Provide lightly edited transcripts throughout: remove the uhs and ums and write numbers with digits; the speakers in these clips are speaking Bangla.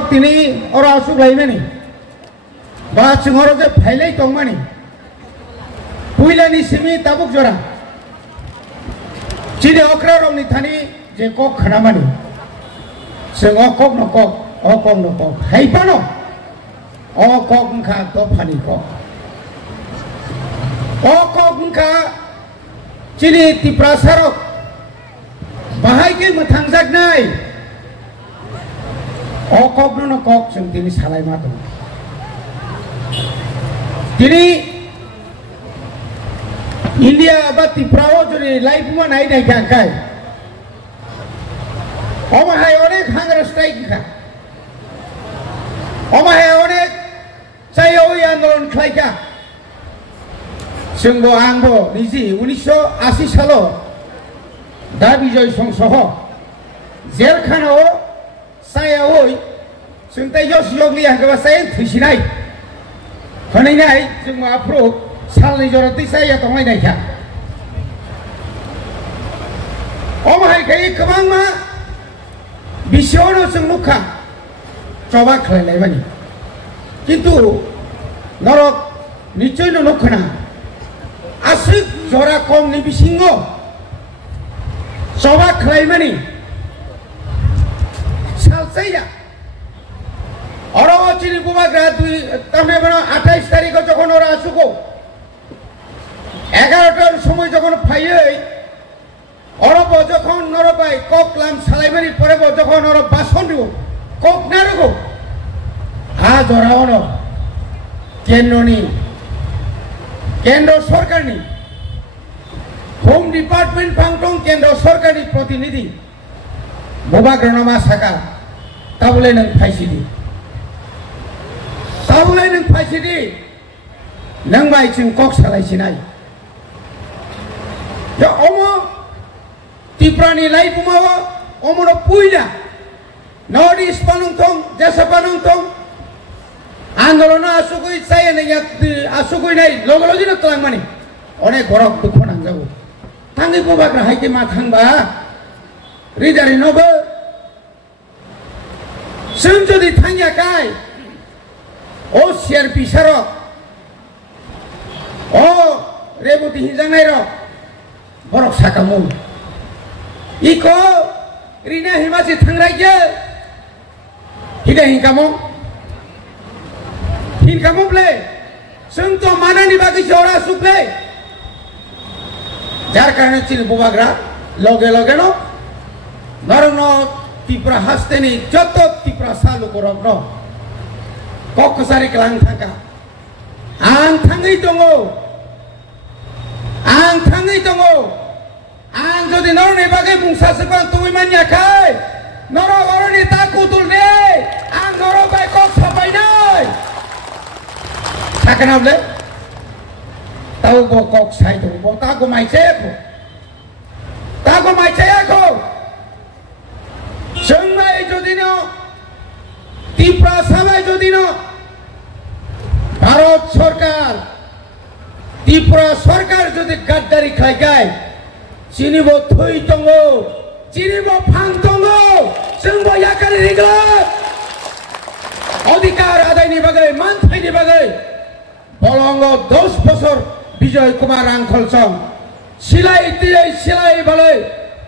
Orok tini orang asuk lain ni, bahas orok ke phelai tong mani, puila ni simi tabuk jora, ciri okra orang ni thani je kok khana mani, sengok kok nokok, okok nokok, hai pano, okok ngka to phani kok, okok ngka ciri tiprasarok, bahai ke matangjak nai. Okok no kok sing tini salai matung. Tini India abati prawo juri life ma nai nai kai. Oma hai onek hangar strike ka. Oma hai onek saya oi andolon khai ka. Singbo angbo niji 1980 salo da bijoy songsoho jelkhana o saya oi suntai jos yogi yang kewas saya tusinai kini nai semua apro salni joroti saya tomai nai kah om hai kai kemang ma bisiono semukha coba kelai bani kintu norok nicoy no nokhana asik jora kom ni bisingo coba kelai bani saya orang ciri buat graduate tahun mana 28 तारीख को जखन orang asuko 11টার সময় যখন ফাইয়ে orang যখন orang পাই কক লাম সালাইমারি পরে যখন orang বাসন দিব কক না রগো আজ ওরা কেন্দ্র সরকার নি হোম ডিপার্টমেন্ট ফাংটং কেন্দ্র সরকারি প্রতিনিধি বোবা গ্রনমা শাখা tabulai nang faisidi nang bai chung kok salai sinai ya omo tiprani lai pumawa omo no puida nodi spanung tong jasa panung tong andolona asukoi saya ne yak asukoi nai logologi no tlang mani onek gorok dukho nang jago tangi bobak ra haike ma thangba ridari nobo जों जुदि थांयाखाय ओ सिआरपि सारक ओ रेबती हिंजांनाय रक बरक साकामु इको रिना हिमासि थांरायजे हिदा हिनकामो ब्ले जों तो मानानि बागै जरा सुब्ले जार कारणे चिनि बबाग्रा लगे लगे न नरनो Tipra hasteni jotot tipra salu korok no kok kesari kelang thangka ang thangai tongo ang jodi nor ne bagai bungsa sebang tumi manya kai noro oroni takutul ne ang noro bai kok sapai nai sakana ble tau go kok sai tu bo ta go mai che ko Sengbai jodino, tipra sabai jodino, Bharat Sarkar, tipra Sarkar jodi gaddari khai gai, chini bo thui tongo, chini bo phang tongo, sengbo yakari rigla, adhikar aday ni bagai, manthai ni bagai, bolongo 10 bosor Bijoy Kumar Angkhol Chong, silai balai,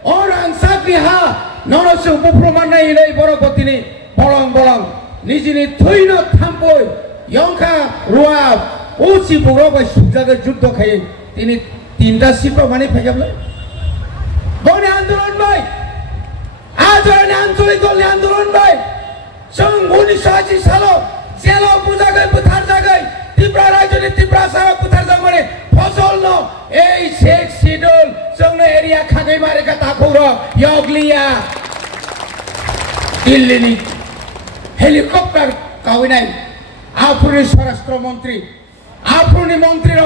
orang sakri ha. Nonosung buproman nai ilai borokotini bolong nijini thuino thampoi yongka ruap uci burobai sukjaga juddo khai tini tinta sipro mani phajable bone andolon bai ajorani ancholik dolni andolon bai sung 1980 salo jelo bujagai puthar jagai tipra rajoni tipra saro puthar jagmane ফসল ন এই শেখ সিডল সঙ্গে এরিয়া খাগাই মারে কা তাকুরো ইগলিয়া দিল্লি হেলিকপ্টার কাউনাই আফুনি স্বরাষ্ট্রমন্ত্রী আফুনি মন্ত্রীর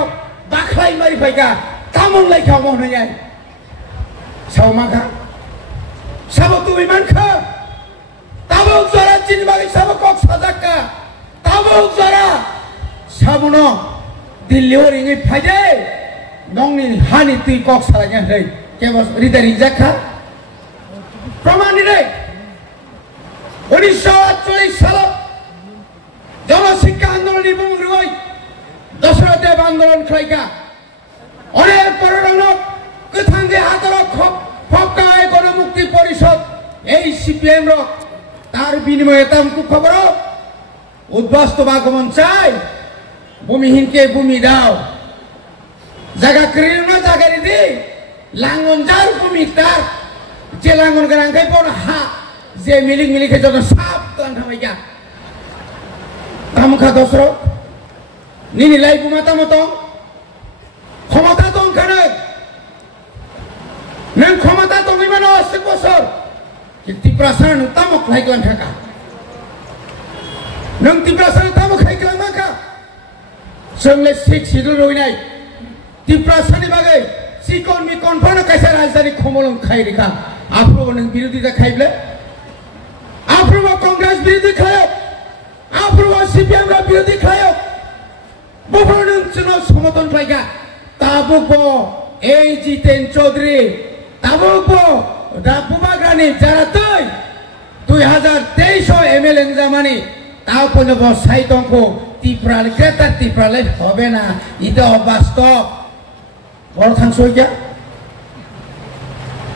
বাখলাই মারি ফাইকা কামন লাইখা মনে যায় সাউমাখা সাবো তুমি মানখা তাবো জরা চিনবাগি সাবো কক সাজাকা তাবো জরা সাবুনো दिल्ली और इंगे फाजे नौंगनी हानि तुई कॉक सालाnya रही क्या बस रीदारी जखा प्रमाण नहीं 1948 साल देब आंदोलन खालायगा अनेक बर'रावनाव गोथांगे हादराव खबकाय गणमुक्ति परिषद এই সিপিএম রক তার বিনিময়ে তামকু খবর উদ্বাস্তব আগমন চাই ভূমিহীনকে ভূমি দাও জায়গা করিল না জায়গা দি লাঙ্গন যার ভূমি তার যে লাঙ্গন গোনাंखाय বড় হা যে মিলিক মিলিকে যত সাবধান থামাইগা তামখা দশরথ নিনিলাই বুমাতা মতো ক্ষমতা দंखानो नों क्षमता दङैमानो 80 बोसोर तिप्रासार नों तामक लायग्लांखाखा नों तिप्रासार तामक लायग्लांमाखा जोंले सिक्सिदु रइनाय तिप्रासारनि बागै सिकन मिकन फानो कायसा राजधानी खमलम खायरिखा आफ्रो नों बिरोधिता खायब्ले आफ्रो कांग्रेस बिरोधि खायो आफ्रो सिपिएम रा बिरोधि खायो बफोर नों चुनाव समर्थन खायगा ताबुको ए जितेन चौधरी ताबुको दापुबाग्रानि जारा तै 2023 एमएलए जामानि ताव पन्जाब साइतंखौ तिप्राल क्रेता तिप्राले হবে না এটা অবাস্তব বড় থানসইয়া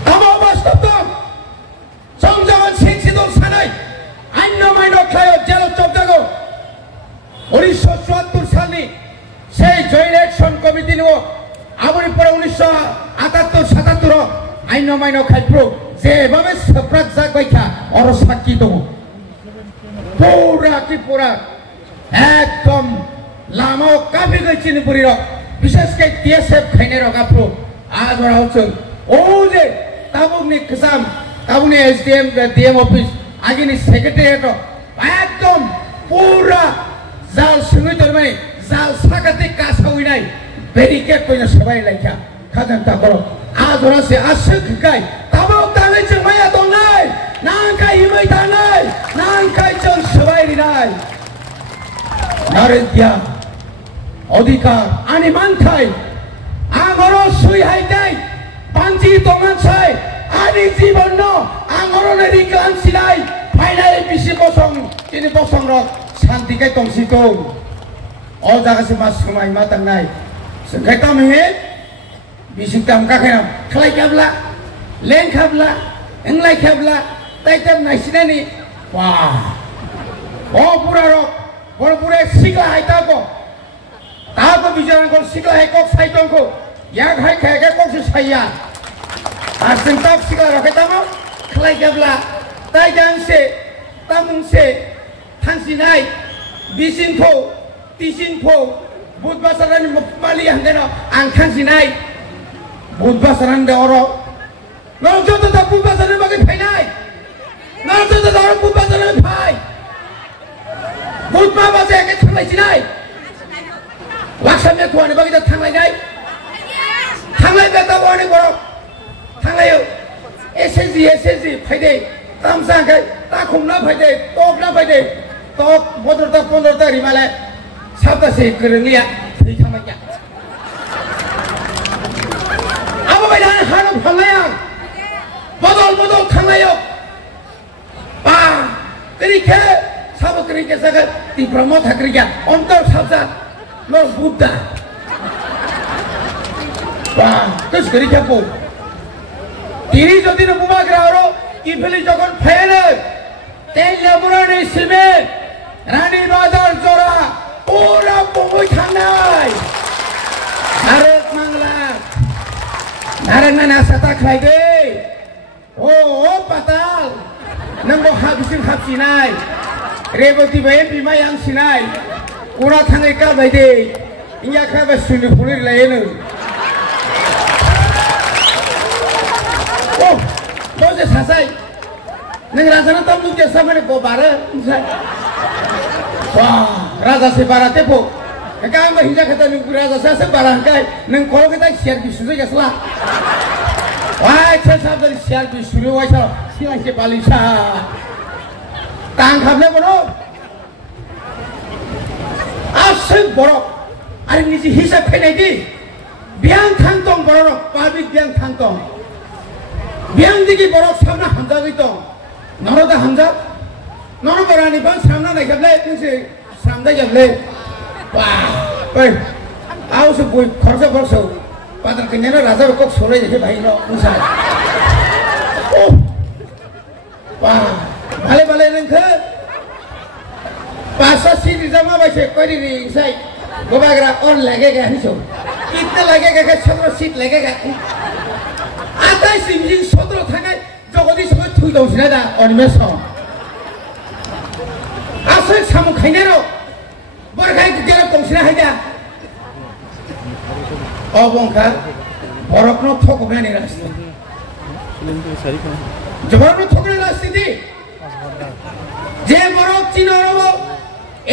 তাম অবাস্তব তো সংজগন সিংসিদল সানাই আইন মাইন খায় জেল চবজাগো 1974 সালে সেই জয়েন্ট অ্যাকশন কমিটি নিও আবরি পরে 1978 77 আইন মাইন খাইপ্রো যেভাবে সপ্রাক জাগবাইখা অর সাক্ষী দङ পুরা কি পুরা একদম লামাও কাবি গইছিনি পুরি রক বিশেষ কে টিএসএফ খাইনে রকাপ্রো আজ ওরা হচ্ছে ও যে তাবুকনি কসাম তাবুকনি এসডিএম ডিএম অফিস আগিনি সেক্রেটারিয়েট একদম পুরা জাল সুঙ্গই তরমানি জাল সাকাতে কাসাউইনাই বেরিকেড কইনা সবাই লাইখা খাজান তা করো आज ओरा से आसखकाय ताबो ताले जों माया दंनाय नांखाय हिमै थानाय नांखाय जों सबायरिनाय नारेन्टिया अधिकार आनि मानथाय आंगरो सुइहायनाय पांजि दमानसाय आनि जीवन न आंगरो रिकान सिनाय फाइनाय बिसि बसं तिनि बसं रक शान्तिकाय दंसिखौ अ जागासे मास समाय मा थांनाय जोंखाय तामहे bising tam kakena khlai kabla leng kabla englai kabla taitam naisinani wah oh pura rok bor pura sikla haita ko ta ko bijaran ko sikla hai kok saitong ko yak hai khaga kok se saya asing tak sikla roketa mo khlai kabla taijang se tamung se thansinai bising ko tising ko budbasaran mali hangeno ang thansinai budbasaran de oro nang joto ta budbasaran bagi phainai nang joto ta budbasaran phai budma baje ke thanglai sinai laksamya thuani bagi ta thanglai nai thanglai beta bani boro thanglai SSG phaide tamsa kai ta khumna phaide tok na phaide tok bodorta pondorta rimale sabda se kerenglia thai thamaya bayang hanam phalayang bodol thanglayo ba kerike sab kerike saga ti brahma thakrika ontor sabja lo buddha ba kes kerike po tiri jodi no buba graro ki pheli jogon phayele tel laburani sime rani bazar jora pura bongoi thangnai bharat mangla Narana nasata khaide oh patal nangbo habising habsinai reboti bae bima yang sinai ura thangai ka baide inya kha ba suni pulir laenu oh moje sasai nang rajana tamlu ke samane ko bara wah raja se barate po Kakak mbak hingga kata nunggu rasa saya barangkai nengkol kita siar bisunya ya salah. Wah saya dari siar bisunya wah silang ke palisa. Tangkapnya bono. Asal bono. Hari ini sih hisap kenedi. Biang kantong bono. Pabrik biang kantong. Biang digi bono sama hamza gitu. Noro dah hamza. Noro berani bang sama naik kable. Ini sih sama dah kable. Wah, आउँछु बई खर्च गर्छौ पात्र किनेर राजा कक छोडे देखे भाइ न मुसा ओ वाह भाले भाले नंख पासा सीट जमा बैसे करी रे साइ गोबागरा और लगेगा नि छौ कितना लगेगा के 17 सीट लगेगा आता सिमजिन 17 थाङै जगदि सबै थुइ दौसिना दा अनिमेस आसै सामु खाइनेर बरखाइ गेर दौसिना हाइदा अबंखा बरफनो थकबनानै रास्ता जबरनो थकने रास्ता जे बरफ चिनो रबो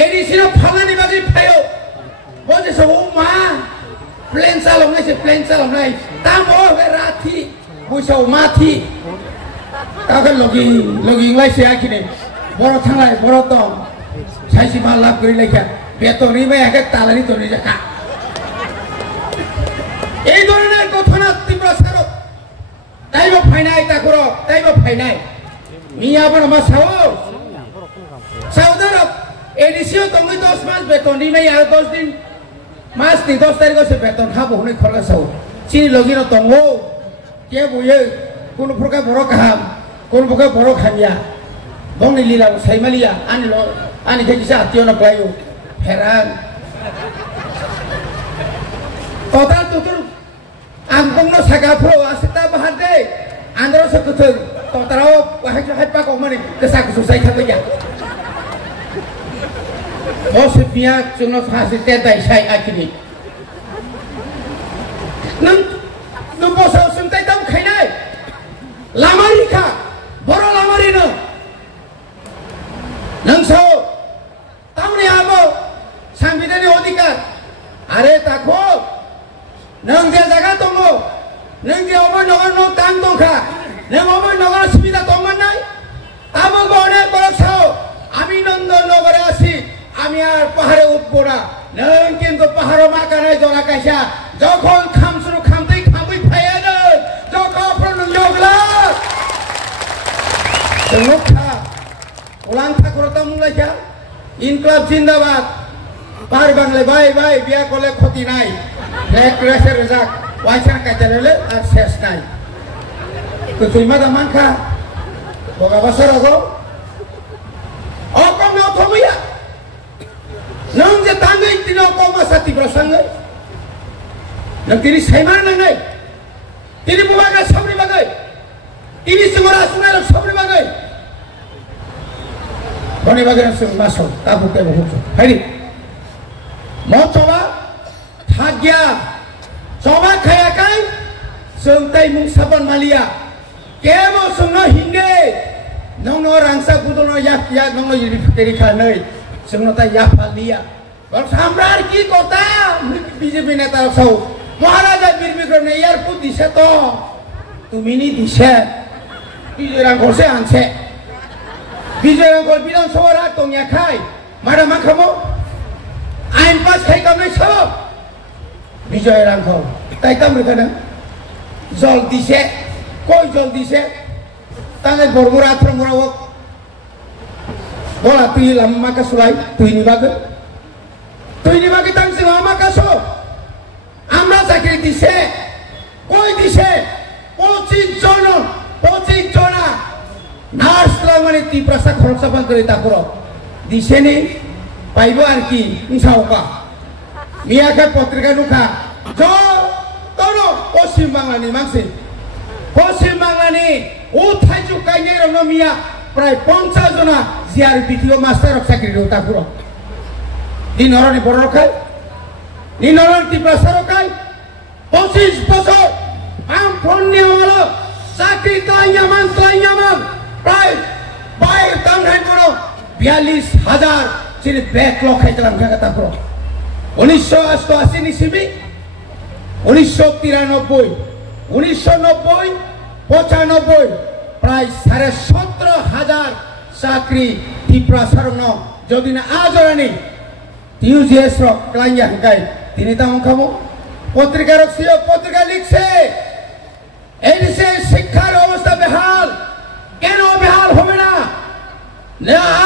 एडिसिनो फालानि बागै फायो बजे सो मा प्लेन चालावनाय तामो राथि बुइसौ माथि तागो लगिं लाइसे आखिने बर थांलाय बर दं साइसि मा लाभ गरि लाइखा बेतरि बायाके तालानि तरि जाखा এই ধরনের ঘটনা তীব্র সারক তাইব ফাইনাই তাকুর তাইব ফাইনাই মিয়া বড় মাসাও সাউদারক এডিসিও তুমি 10 মাস বেতন দিমে আর 10 দিন মাস 10 তারিখ সে বেতন খাবো হনে খরগাসাও চিনি লগিনো তঙ্গো কে বুয়ে কোন প্রকার বড় কাহাম কোন প্রকার বড় খামিয়া বংনি লীলা সাইমালিয়া আনি খেকিসা আত্মীয় নকলাইও হেরান total tutur angkong no sagapro asita bahade andro sekutur total hai pa ko mani kesak susai khatya osipia chuno hasite dai sai akini nung bosa suntai tam khainai lamari kha boro lamari no nangso tamni abo sangbidani odikar are takho nang dia jaga tongo nang dia omor nogar no tang tongkha nang omor nogar সুবিধা তোমার নাই আবো গনে বলছাও আমি নন্দনগরে আছি আমি আর পাহাড়ে উঠবো না নং কিন্তু পাহাড় মাকানায় জলা কাইসা যখন খামসুরু খামতেই খামই ফায়া না যখন প্রণ লগলা মুখা উলান ঠাকুরতা মুলাইছা ইনকলাব জিন্দাবাদ পার বাংলা ভাই ভাই বিয়া করলে ক্ষতি নাই এক রেসে রেজাক ওয়াইসান কাইতালে আর শেষ নাই তো তুই মাদা মানখা বগা বছর আগো অকম ন থমিয়া নং যে তাঙ্গই তিন কম সাতি প্রসঙ্গ নং তিনি সাইমান নাই তিনি বুবাগা সামনে বাগাই তিনি সুমরা সুনার সামনে বাগাই বনে বাগার সঙ্গে মাসো কাবুকে বহুত হাইরি মচবা থাগিয়া চবা খায়াকাই সন্তাই মুং সাবন মালিয়া কেবো সঙ্গ হিন্দে নং রাংসা গুদন ইয়াক ইয়াক নং ইরি ফেরি খাनै সঙ্গ তা ইয়াফালিয়া বল সামরার কি কথা বিজেপি নেতা সব মহারাজা বীর বিক্রম ने एयरपोर्ट दिसे तो তুমি নি দিছে বিজয় রাঙ্গলসে আনছে বিজয় রাঙ্গল বিধানসভা রাত তংয়া খাই মারা মাখামো আইন পাস খাই কামনে সব বিজয় রাঙ্গল তাই কাম রেখানা জল দিছে কই জল দিছে তালে বড়বড় আত্রমরাও বলা তুই লাম্মা কা সুলাই তুই নিবাগে তাংসি মামা কাছো আমরা চাকরি দিছে কই দিছে 25 জনা নার্স মানে তি প্রসা খরচা বান করে তারপর দিছে নি পাইবো আর কি ইনসাওকা মিয়াকে পত্রিকা নুখা জ তোর পশ্চিম বাংলানি মানসি পশ্চিম বাংলানি ও থাইজু কাইনে রং মিয়া প্রায় 50 জনা জিআর বিটিও মাস্টার চাকরি রে তারপর দিনহরনি বড় রখাই দিনহরন তি প্রসা রখাই 25 বছর আম ফন্নি হলো চাকরি তাইয়ামান প্রায় বাইর তামহাই বড় 42000 চিনি ব্যাকলগ খাইতাম জায়গা তারপর 1988 নিসিবি 1993 1990 95 প্রায় 17000 চাকরি ত্রিপুরা সরণ যদি না আজরানি টিউজিএস রক ক্লাইয়া হাঙ্কাই তিনি তামং খামো পত্রিকার পত্রিকা লিখছে এই দেশে শিক্ষার অবস্থা বেহাল কেন বেহাল হবে না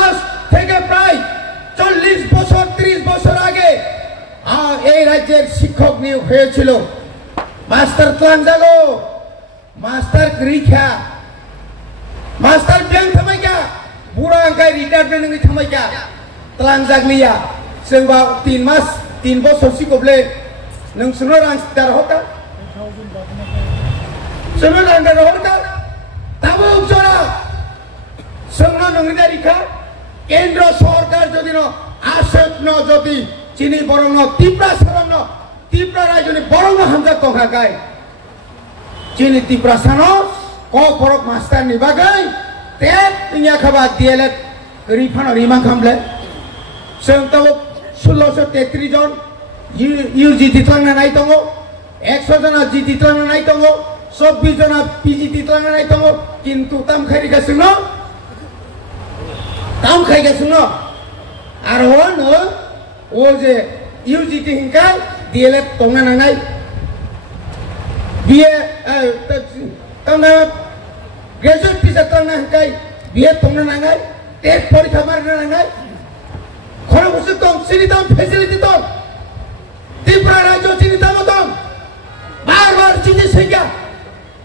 আজ থেকে প্রায় 40 বছর 30 বছর আগে এই রাজ্যের শিক্ষক নিয়োগ হয়েছিল মাস্টার ত্লাংজাগো মাস্টার রিখা मास्टर बेंक थमाय क्या बुरा अंकाय रिटायरमेंट नहीं थमाय क्या तलांग जागलिया सेंबा 3 मास 3 बोसोर सिकोब्ले नों सुनो रांसदार होता सुनो रांसदार होता ताबो उजरा सुनो नंगदारिखा केंद्र सरकार যদি ন आसक न যদি চিনি বরং ন ত্রিপুরা সরং ন ত্রিপুরা রাজ্যনি বরং হামজা তখাকাই চিনি ত্রিপুরা সানো kok porok master ni bagai tep punya khabar dielet rifan rimang kamble seng tahu 1633 jon UG titlang na nai tongo 100 jona G titlang na nai tongo 24 jona PG titlang na nai tongo kintu tam khai ga sungno arwan o je UG hingkai dielet tonga na nai dia tangga graduate teacher tangga hingkai biar tongna nangai tek porikha marna nangai khoro busu tong sini tong facility tong Tripura rajyo sini tong bar chini sehingga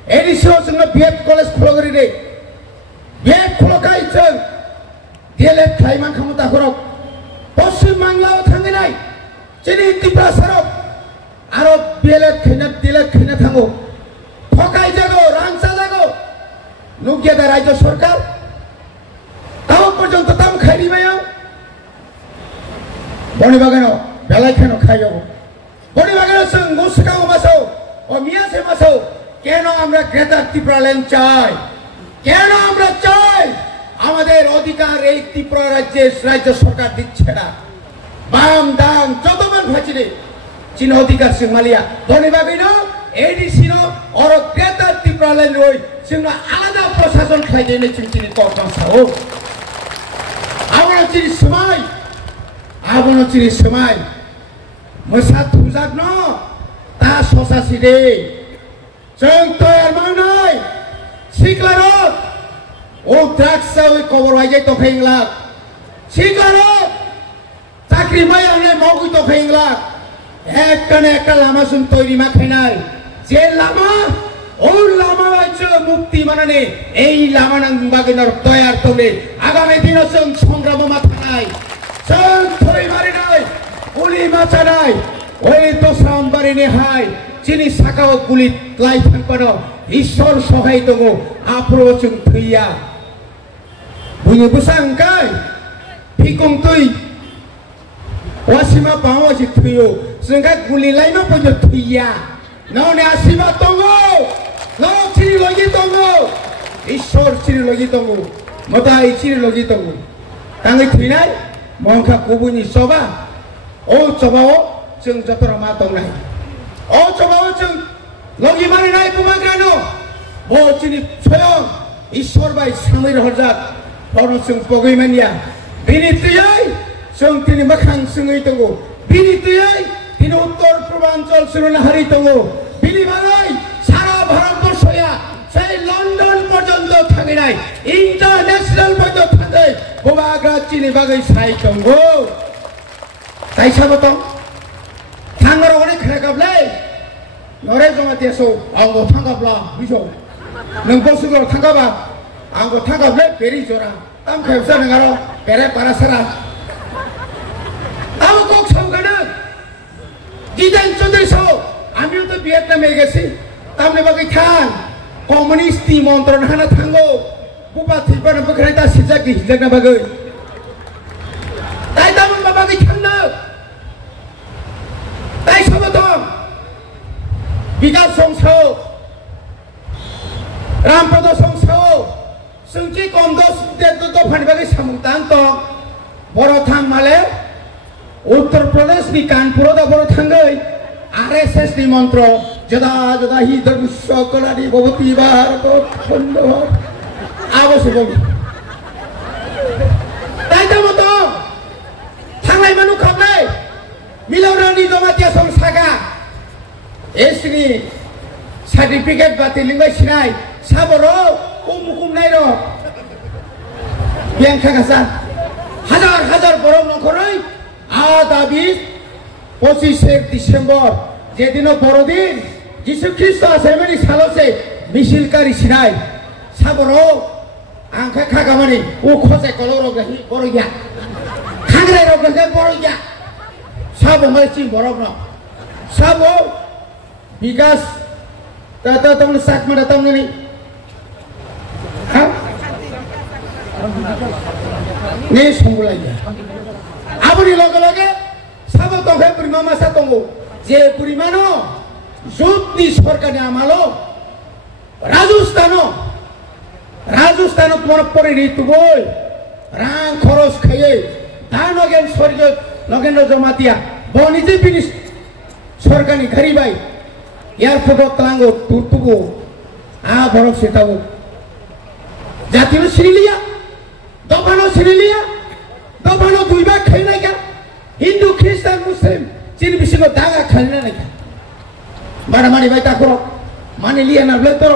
edisio sungna biar college khulogri re biar khulokai cheng dielet khaimang khamuta khorok Paschim Banglao thangi nai chini Tripura sarok aro dielet khaina thango ঠকাই যাগো রাংসা যাগো নুকিয়াদা রাজ্য সরকার তাও পর্যন্ত দাম খাইনি মায়া বনি বাগানো বেলাই কেন খাইও বনি বাগানো সং মুসকাও মাসো ও মিয়াসে মাসো কেন আমরা গ্রেটার ত্রিপুরা ল্যান্ড চাই কেন আমরা চাই আমাদের অধিকার এই ত্রিপুরা রাজ্য সরকার দিচ্ছে না বাম দাম যতমান ভাজিরে চীন অধিকার সিং মালিয়া বনি বাগানো ADC no orang kereta Tripura Land Road sehingga ada prosesan kerja ini cincin korban sahو awalnya ciri semai mesat huzak no tak sosasi deh contoh yang mana siklarot drugs sawi cover wajah itu henglak siklarot cakri bayar nih mau itu henglak ekta lama sun toiri makanai যে লামা ওর লামা আছে মুক্তি মানানে এই লামা নাং বাগিনার তৈয়ার তবে আগামী দিন সং সংগ্রাম মাথা নাই সং থই মারি নাই গুলি মাচা নাই ওই তো সামবারি নেহাই চিনি সাকাও গুলি লাই থাকপানো ঈশ্বর সহায় দঙ্গো আপ্রো চুং থইয়া বুঝে বুসাংকাই ফিকুং তুই ওয়াসিমা পাও আছে থইও সঙ্গা গুলি লাইনো পর্যন্ত থইয়া Nau ni asibat tongo, nau ciri logi tongo, Ishor ciri logi tongo, modai ciri logi tongo. Tangi tinai, mongka kubuni soba, coba jeng jotor matong nai, coba jeng logi mari nai pumagrano, ciri soyong, Ishor bai samir horjat, poros jeng pogoi mania, bini tuyai, jeng tini makan sungai tongo, bini tuyai. তিনি উত্তর পূর্বাঞ্চল সুরনাহারি তঙ্গো বিনিবালাই সারা ভারতবর্ষয়া সেই লন্ডন পর্যন্ত থাকে নাই ইন্টারন্যাশনাল পর্যন্ত থাকে বোবাগ্রা চিনি বাগৈ সাই তঙ্গো তাই সাবতং থাঙ্গার অনেক খেলাকাবলে নরে জমা দেশো আঙ্গো থাঙ্গাবলা বুঝো নং বসুগর থাঙ্গাবা আঙ্গো থাঙ্গাবলে বেরি জোরা তাম খেবসা নঙ্গারো বেরে পারাসারা তাও কক সাবগানা Jidan Chaudhary Saw, আমি তো ভিয়েতনামে গেছি তামনে বাকি খান কমিউনিস্ট টি মন্ত্রণ হানা থাঙ্গো বুবা থিপানা বখরাই তা সিজাকি হিজাকনা বাগৈ তাই তামন বাবাকি থাঙ্গো তাই সবতম বিকাশ সংসাও রামপদ সংসাও সুংকি কমদস তো ফানিবাকি সামুতান তো বড় থাং মালে उत्तर प्रदेश नि कानपुर दा बरो थांगै RSS नि मंत्र जदा जदा हि धर्म सकलानि भवति भारत खण्ड आवश्यक ताइता मतो थांनाय मानु खबनाय मिलौरानि जमातिया संसागा एसनि सार्टिफिकेट बाति लिंबाय सिनाय साबरो कुमुकुम नायरो ब्यांखा गासा हाजार हाजार बरो नखरै दाबि 25 ডিসেম্বর যেদিন বড়দিন যিশু খ্রিস্ট আছেমানি সালসে মিছিলকারী সিনাই সাবরো আংখা খাগামানি ও খসে কলরো গহি বড়ইয়া খাংরে রো গহে বড়ইয়া সাবো মাইসি বড়ব না সাবো বিকাশ তা তোমনে সাক মারা তোমনে নি হ্যাঁ নে সম্বলাইয়া আবনি লগে লগে সাবো তখে পরিমা মাসা তঙ্গো যে পরিমাণ যুক্তি সরকারি আমালো রাজস্থান তোমার পরে ঋতু বই রাং খরচ খাইয়ে ধান নগেন স্বর্গ নগেন্দ্র জমাতিয়া বনিজে ফিনিশ সরকারি ঘরি বাই এয়ারপোর্ট তলাঙ্গো তুতুবো বরফ সেটাবো জাতীয় সিরিলিয়া দফানো দুইবার খাই নাই কেন হিন্দু খ্রিস্টান মুসলিম চির বিশিষ্ট দাগা খাই নাই কেন মারামারি বাই তা করো মানে লিয়া নাবলে তো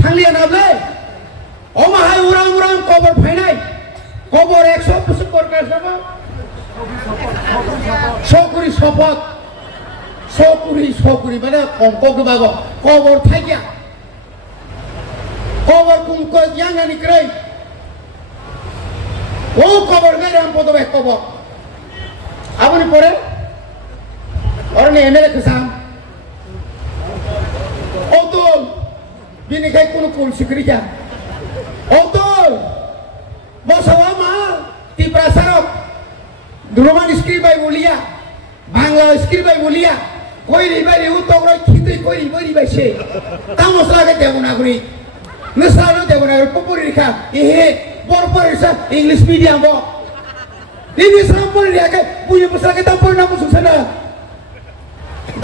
থাংলিয়া নাবলে অমাহায় উড়াং কবর ফাইনাই কবর 100 বছর করকার সভা সকুরি মানে কঙ্কক বাগ কবর থাইয়া কবর কুমক ইয়াঙ্গানি ক্রয় ও কবর গে রাম পদবে কবর আপনি পরে অরনে এমএলএ কসাম অতল বিনিখাই কোন কুল সিকরিকা অতল বসওয়া মা ত্রিপুরা সারক দুরমান স্ক্রিপ্ট বাই বলিয়া বাংলা স্ক্রিপ্ট বাই বলিয়া কই রিবাই রেউ তগরই খিতই কই রিবাই বাইছে তামসলাগে দেবনাগরি নসালো দেবনাগরি পপুরি রেখা এহে বরপরিসা ইংলিশ মিডিয়াম ব ইংলিশ রামপরি রেখা বুয়ে বসলাগে তামপরি নাম সুসনা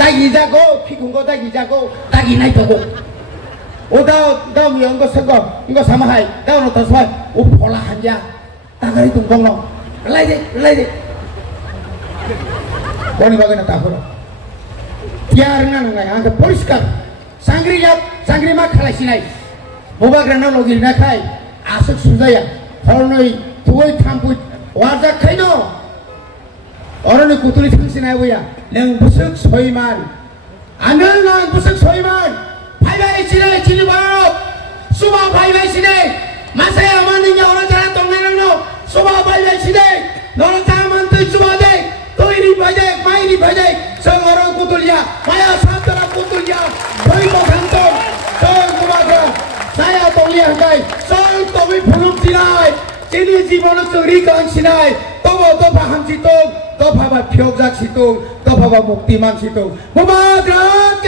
দাগি জাগো খিকুঙ্গো দাগি জাগো দাগি নাই তগো ও দাও মিয়ঙ্গো সগো ইঙ্গো সামাহাই দাও নতো সয় ও ফলা হাঞ্জা তাগাই তুমগং ন লাই দে বনি বাগে না তাহরো তিয়ার না নাই আগে পরিষ্কার সাংগ্রি মা খালাইছি নাই ববাগ্রানা লগির না খাই আসক সুজায়া হরনই তুই থামপুই ওয়াজা খাইনো অরনে কুতুলি থাংছি নাই বইয়া নং বুসুক সয়মান আনল নং বুসুক সয়মান ভাই সিনে চিনি বারো সুবা ভাই সিনে মাসায় আমানিয়া ওরা যারা তংনে ননো সুবা ভাই সিনে নরা জামান তুই সুবা দে তৈরি বাজে মাইরি বাজে সঙ্গর কুতুলিয়া মায়া সাতরা কুতুলিয়া ভাই বখান্ত সং কুমাগা সায়া তলিয়া গাই সং তুমি ফুলুম চিনাই চিনি জীবন চুরি গান চিনাই তবো দফা হামচিত দফাবা ফিয়ক জাকচিত দফাবা মুক্তি মানচিত মুবারক